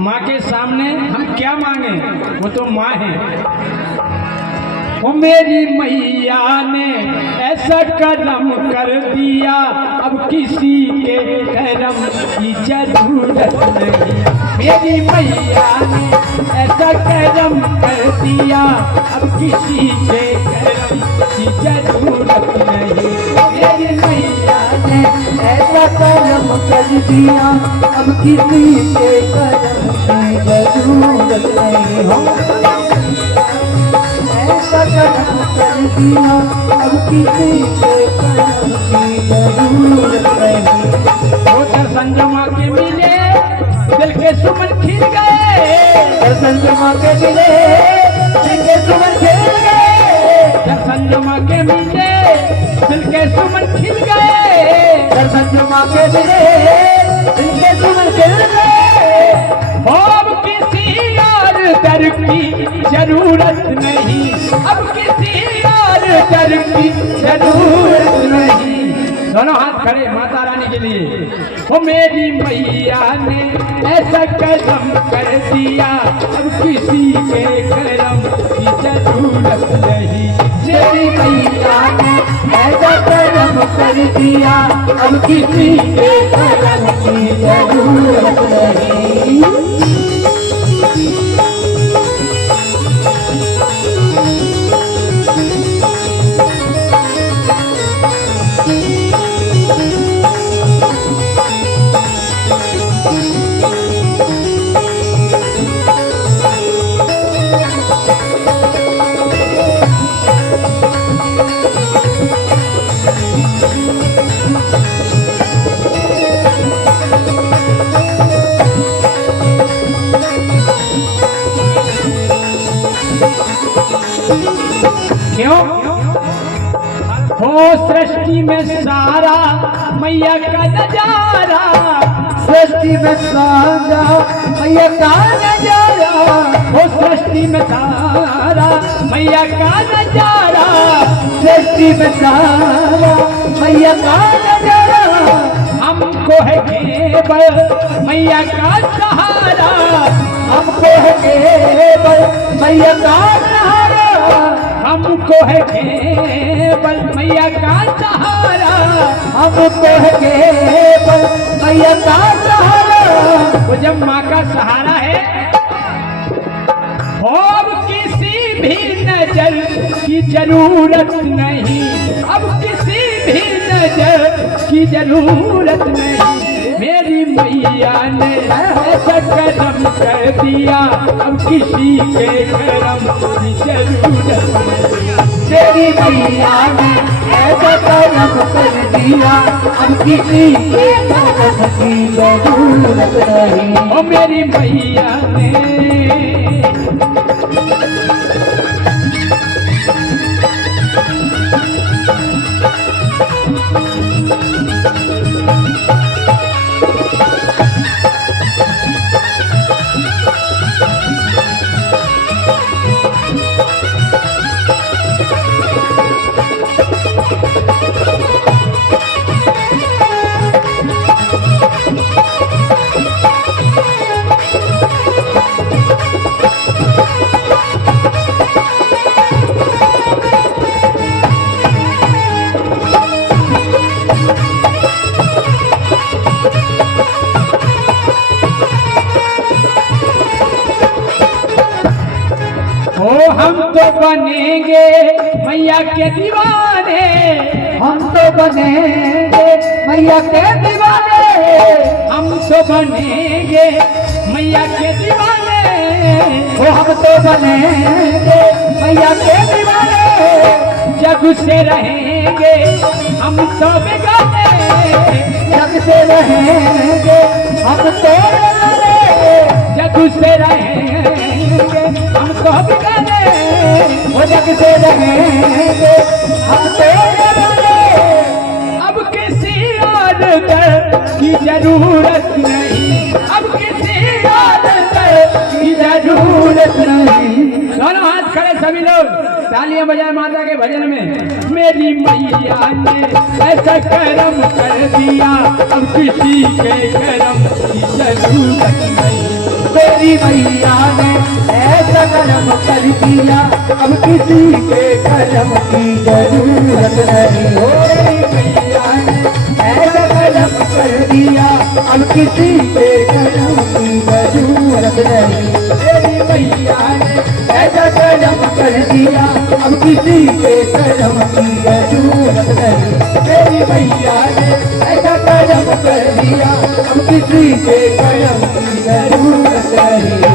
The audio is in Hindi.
माँ के सामने हम क्या मांगे, वो तो माँ है। वो मेरी मैया ने ऐसा करम कर दिया, अब किसी के करम की जरूरत नहीं। मेरी मैया ने ऐसा करम कर दिया, अब किसी के करम की जरूरत नहीं। मेरी मैया ने ऐसा करम कर दिया, अब किसी के करम की जरूरत नहीं हो। ऐसा करम कर दिया, अब किसी के करम की जरूरत नहीं। वो दर्शन जमा के मिले, दिल के सुमन खिल गए। दर्शन जमा के मिले, दिल के सुमन खिल गए। दर्शन जमा के मिले, दिल के सुमन खिल गए। दर्शन जमा के मिले, दिल के सुमन खिल गए। अब किसी और दर की जरूरत नहीं, अब किसी और दर की जरूरत नहीं। दोनों हाथ खड़े माता रानी के लिए। वो मेरी मैया ने ऐसा करम कर दिया, अब किसी के करम की जरूरत नहीं। मेरी मैया ने ऐसा करम कर दिया, अब किसी के करम की जरूरत नहीं। क्यों हो सृष्टि में सारा मैया का नजारा। सृष्टि में सारा मैया का नजारा। हो सृष्टि में सारा मैया का नजारा। सृष्टि में सारा मैया का नजारा। हमको है केवल मैया का सहारा। हमको है केवल मैया का सहारा। हमको है केवल मैया का सहारा। हमको है केवल मैया का सहारा। वो जब माँ का सहारा है, अब किसी भी नजर की जरूरत नहीं। अब किसी भी नजर की जरूरत नहीं। मेरी मैया ने ऐसा करम कर दिया, अब किसी के करम की जरूरत नहीं। तेरी मैया ने ऐसा करम कर दिया, अब किसी के करम की जरूरत नहीं। ओ मेरी मैया ने हम तो बनेंगे मैया के दीवाने। हम तो बनेंगे मैया के दीवाने। हम तो बनेंगे मैया के दीवाने। ओ हम तो बनेंगे मैया के दीवाने। जग से रहेंगे हम तो बेगाने। जग से रहेंगे हम तो बेगाने। जग से रहेंगे हम तो बेगाने। वो जग से रहेंगे हम तो बेगाने। अब किसी और दर की जरूरत नहीं। अब किसी और दर की जरूरत नहीं। दोनों हाथ खड़े सभी लोग, तालियां बजाए माता के भजन में। मेरी मैया ने ऐसा करम कर दिया, अब किसी के करम की जरूरत नहीं। मेरी मैया ने ऐसा कर्म कर दिया अब किसी के कर्म की जरूरत नहीं हो मेरी मैया ने ऐसा कर्म कर दिया अब किसी के कर्म की जरूरत नहीं मेरी मैया ने ऐसा कर्म कर दिया अब किसी के कर्म की जरूरत नहीं मेरी मैया ने ऐसा कर्म कर दिया अब किसी के कर्म की जरूरत नहीं